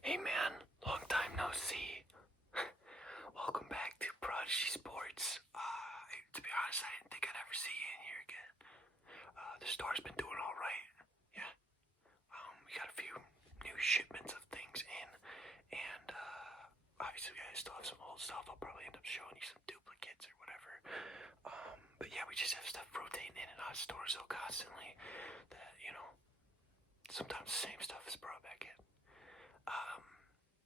Hey man, long time no see. Welcome back to Prodigy Sports. To be honest, I didn't think I'd ever see you in here again. The store's been doing alright. Yeah. We got a few new shipments of things in, and obviously I still have some old stuff. I'll probably end up showing you some duplicates or whatever. But yeah, we just have stuff rotating in and out of stores so constantly that, sometimes the same stuff is brought back in.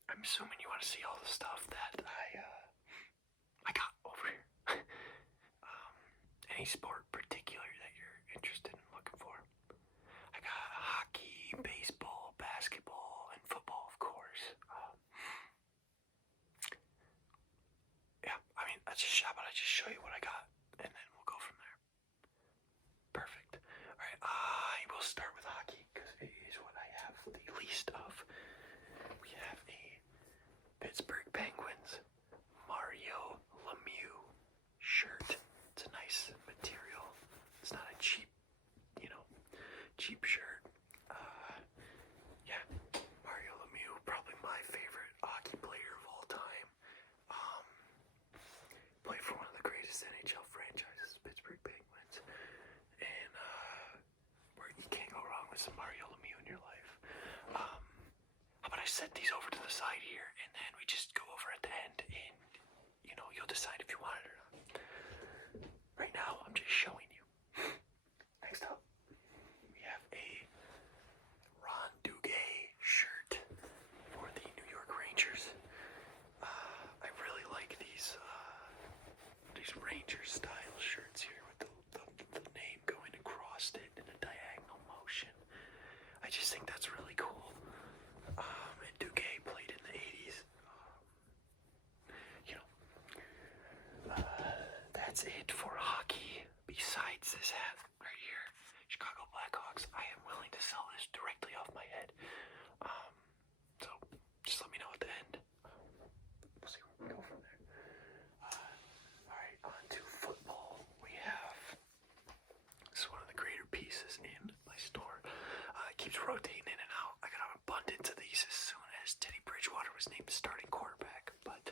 I'm assuming you want to see all the stuff that I got over here. Any sport particular that you're interested in looking for. I got hockey, baseball, basketball, and football, of course. Yeah, I mean, how about I just show you what I got, and then we'll go from there. Perfect. Alright, I will start with hockey, because it is what I have the least of. We have a Pittsburgh Penguins Mario Lemieux shirt. It's a nice material. It's not a cheap shirt. Yeah, Mario Lemieux, probably my favorite hockey player of all time. Played for one of the greatest NHL franchises, Pittsburgh Penguins. And where you can't go wrong with some Mario Lemieux in your life. How about I set these over to the side here, and then we just go over at the end, and you'll decide if you want it or not. Right now, I'm just showing you. Next up, we have a Duguay Shirt for the New York Rangers. I really like these Ranger style shirts here with the name going across it in a diagonal motion. I just think that's really cool. And Duguay played in the 80s. That's it for hockey. Besides this hat right here, Chicago Blackhawks, I am willing to sell this directly off my head. So just let me know at the end. We'll see where we go from there. Alright, on to football. We have, this is one of the greater pieces in my store. It keeps rotating in and out. I got an abundance of these as soon as Teddy Bridgewater was named the starting quarterback. But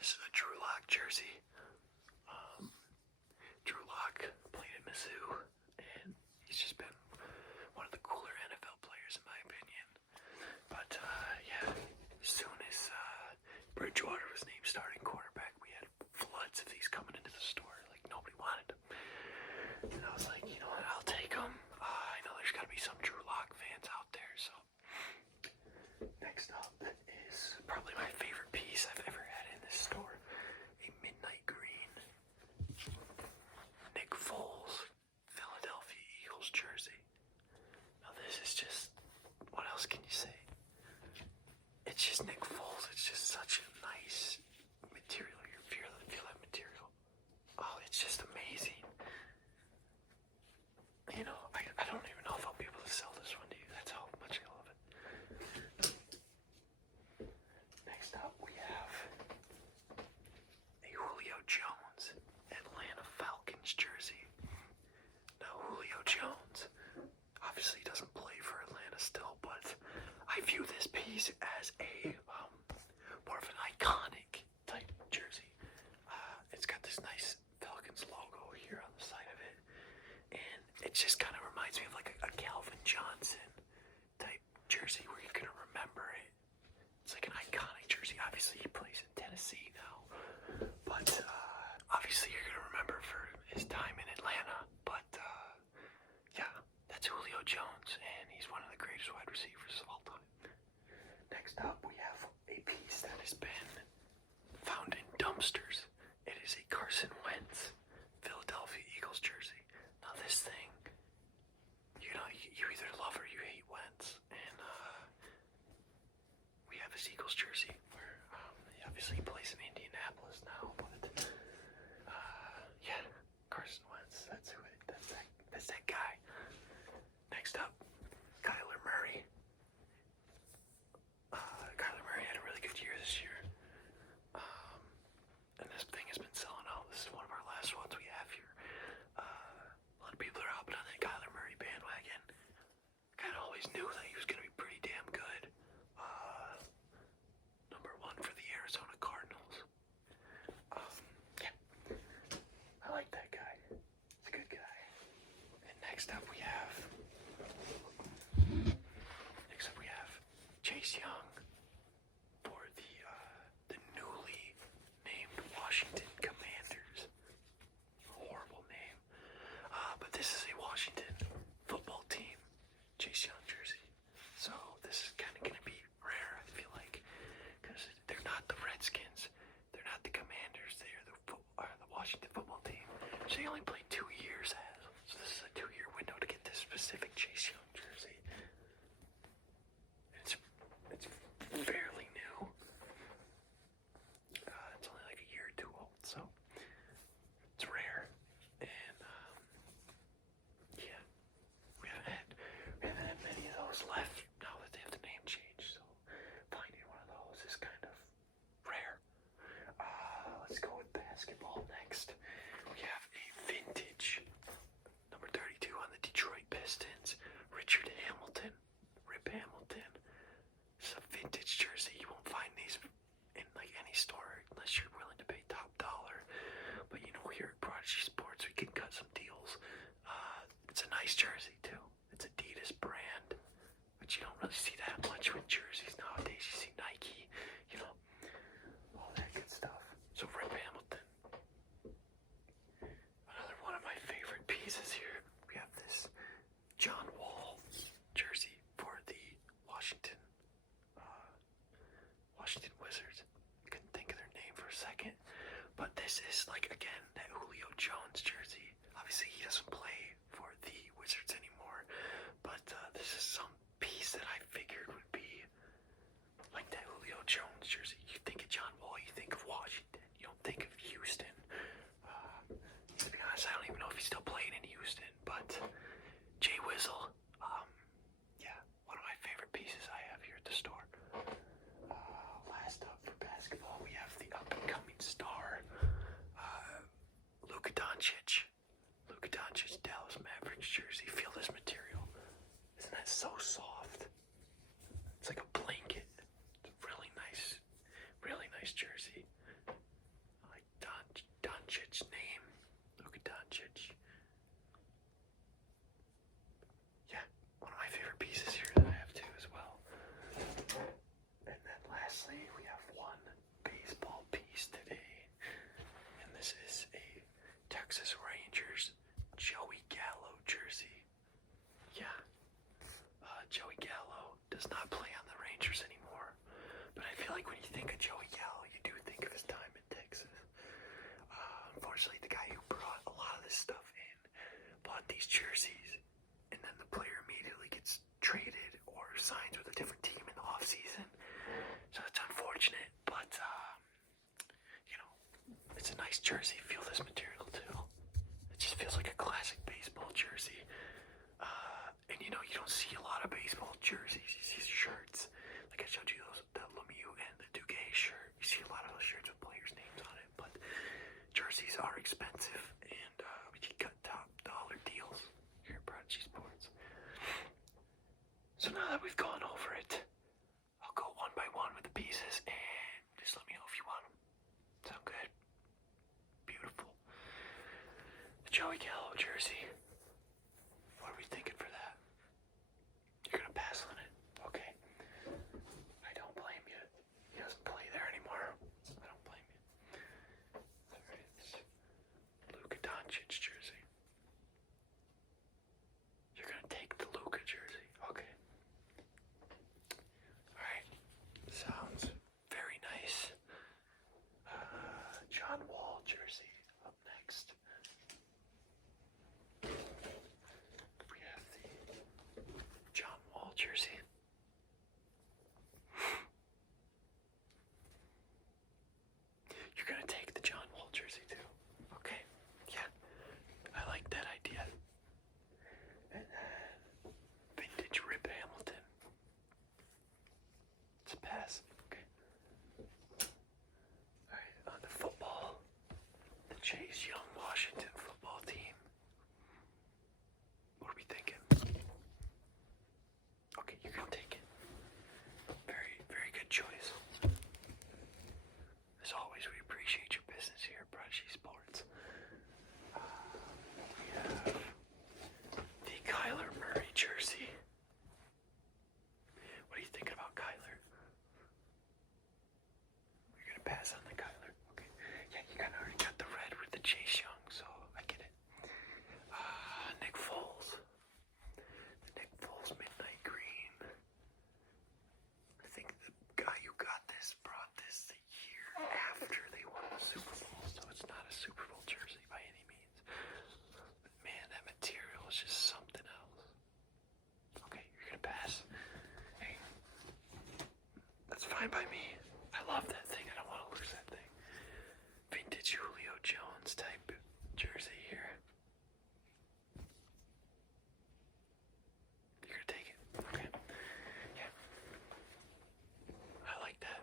this is a Drew Lock jersey. Drew Lock played at Mizzou, and he's just been one of the cooler NFL players in my opinion. But yeah, as soon as Bridgewater was named starting quarterback, we had floods of these coming into the store. Like, nobody wanted them. And I was like, you know what, I'll take them. I know there's got to be some Drew Lock fans out there, so. Next up is probably my favorite piece I've ever had in this store. A midnight green Nick Foles Philadelphia Eagles jersey. Now this is just, what else can you say? It's just Nick Foles. It's just such a nice material. You feel that material. Oh, it's just amazing. I don't even know if I'll be able to sell this one to you. That's how much I love it. Next up, we have a Julio Jones Atlanta Falcons jersey. Now, Julio Jones obviously doesn't play for Atlanta still, but I view this piece as a more of an iconic type jersey. It's got this nice Falcons logo here on the side of it, and it just kind of reminds me of like a Calvin Johnson type jersey where you're gonna remember it. It's like an iconic jersey. Obviously he plays in Tennessee now, but obviously you're gonna remember for his time in Atlanta. But yeah, that's Julio Jones, and he's one of the greatest wide receivers of all time. Next up, we have a piece that has been found in dumpsters. It is a Carson Wentz Philadelphia Eagles jersey. Now this thing, you either love or you hate Wentz, and we have his Eagles jersey where obviously he plays in Indianapolis now, but yeah, Carson Wentz, that's that guy. Next up, Kyler Murray. Kyler Murray had a really good year this year, and this thing has been selling out. This is one of our last ones we have here. A lot of people are hopping on that Kyler Murray bandwagon. Kind of always knew that he was going to be pretty damn good. they only played 2 years as. So this is a 2-year window to get this specific Chase Young jersey. It's fairly new. It's only like a year or 2 old, so it's rare. And yeah, we haven't had many of those left now that they have the name change. So finding one of those is kind of rare. Let's go with basketball next. We have a vintage number 32 on the Detroit Pistons, Richard Hamilton, Rip Hamilton. It's a vintage jersey. You won't find these in like any store unless you're willing to pay top dollar. But you know, here at Prodigy Sports, we can cut some deals. It's a nice jersey too. It's Adidas brand, but you don't really see that much with jerseys nowadays. You see Nike, you know, all that good stuff. So Rip Hamilton. Another one of my favorite pieces here. We have this John Wall jersey for the Washington Wizards. I couldn't think of their name for a second. But this is like, again, that Julio Jones jersey. Obviously he doesn't play for the Wizards anymore. But this is some piece that I figured would be like that Julio Jones jersey. You think of John Wall, you think of Washington. You don't think of Houston. To be honest, I don't even know if he's still playing in Houston. But Jay Wizzle, yeah, one of my favorite pieces I have here at the store. Last up for basketball, we have the up-and-coming star, Luka Doncic. Luka Doncic, Dallas Mavericks jersey. Feel this material. Isn't that so soft? It's like a blanket. It's a really nice jersey. I like Doncic's name. Luka Doncic. Yeah, one of my favorite pieces here that I have too as well. And then lastly, we have one baseball piece today. And this is a Texas Rangers Joey Gallow jersey. Yeah. Joey Gallow does not play on the Rangers anymore. But I feel like when you think of Joey Gallow, you do think of his time in Texas. Unfortunately, the guy who brought a lot of this stuff in bought these jerseys, and then the player immediately gets traded or signs with a different team in the offseason. So it's unfortunate, but you know, it's a nice jersey. Feel this material too. It just feels like a classic baseball jersey. And you know, you don't see a lot of baseball jerseys. You see shirts, like I showed you those, the Lemieux and the Duguay Shirt. You see a lot of those shirts with players' names on it, but jerseys are expensive, and we can cut top dollar deals here at Prodigy Sports. So now that we've gone over it, I'll go one by one with the pieces, and just let me know if you want them. Sound good? Beautiful. The Joey Gallow jersey. What are we thinking for that? You're gonna pass on it? Okay. I don't blame you. He doesn't play there anymore. I don't blame you. Alright, it's Luka Doncic jersey. You're gonna take the Luka jersey. Okay. Alright. Sounds very nice. John Wall jersey up next. We have the John Wall jersey. You're gonna take the John Wall jersey too. Okay. Yeah. I like that idea. And then vintage Rip Hamilton. It's a pass. Okay. Alright, on to football. The Chase Young Washington football team. What are we thinking? Okay, you're gonna take it. Very, very good choice. As always, we appreciate your business here at Prodigy Sports. We have the Kyler Murray jersey. What are you thinking about Kyler? You're gonna pass on the Kyler? Okay. Yeah, you kinda already got the red with the Chase Young, so I get it. Nick Foles. The Nick Foles midnight green. I think the guy who got this brought this the year after they won the Super Bowl, so it's not a Super Bowl jersey by any means. fine by me. I love that thing. I don't want to lose that thing. Vintage Julio Jones type jersey here. You're gonna take it? Okay. Yeah. I like that.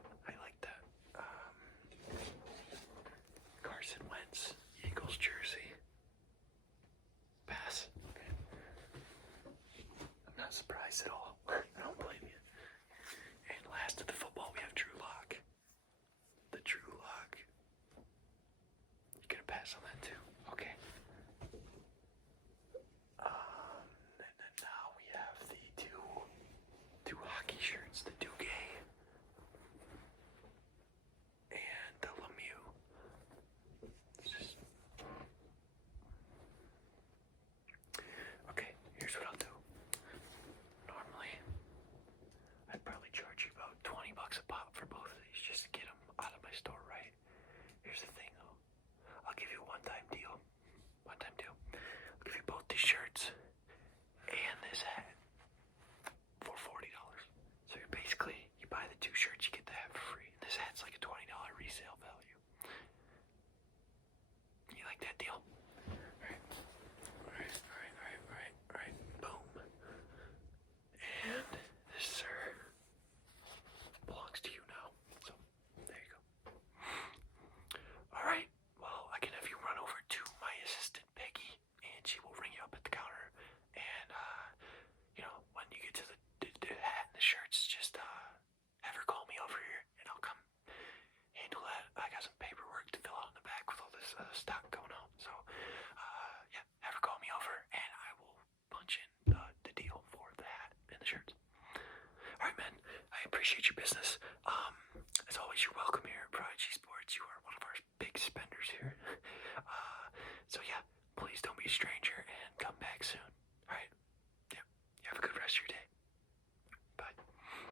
Carson Wentz, Eagles jersey. Pass. Okay. I'm not surprised at all. I don't blame you. And last of the football, we have Drew Lock. The Drew Lock. You gonna pass on that too? Okay. And now we have the two hockey shirts, the Duguay and the Lemieux. Okay, here's what I'll do. Normally, I'd probably charge you about $20 a pop for both of these just to get them out of my store, right? Here's the thing though. I'll give you a one-time deal. I'll give you both these shirts and this hat for $40. So you're basically, you buy the two shirts, you get the hat for free. And this hat's like a $20 resale value. You like that deal? Alright. Boom. And this, sir, belongs to you now. So, there you go. Alright. Well, I can have you run over to my assistant, Peggy, and she will ring you up at the counter. And, when you get to the hat and the shirts, just, have her call me over here, and I'll come handle that. I got some paperwork to fill out in the back with all this stock going on. So, yeah, have her call me over, and I will punch in the deal for the hat and the shirts. Alright, man, I appreciate your business. As always, you're welcome here at Prodigy Sports. You are one of our big spenders here. So yeah, please don't be a stranger and come back soon. Alright? Yeah. You have a good rest of your day.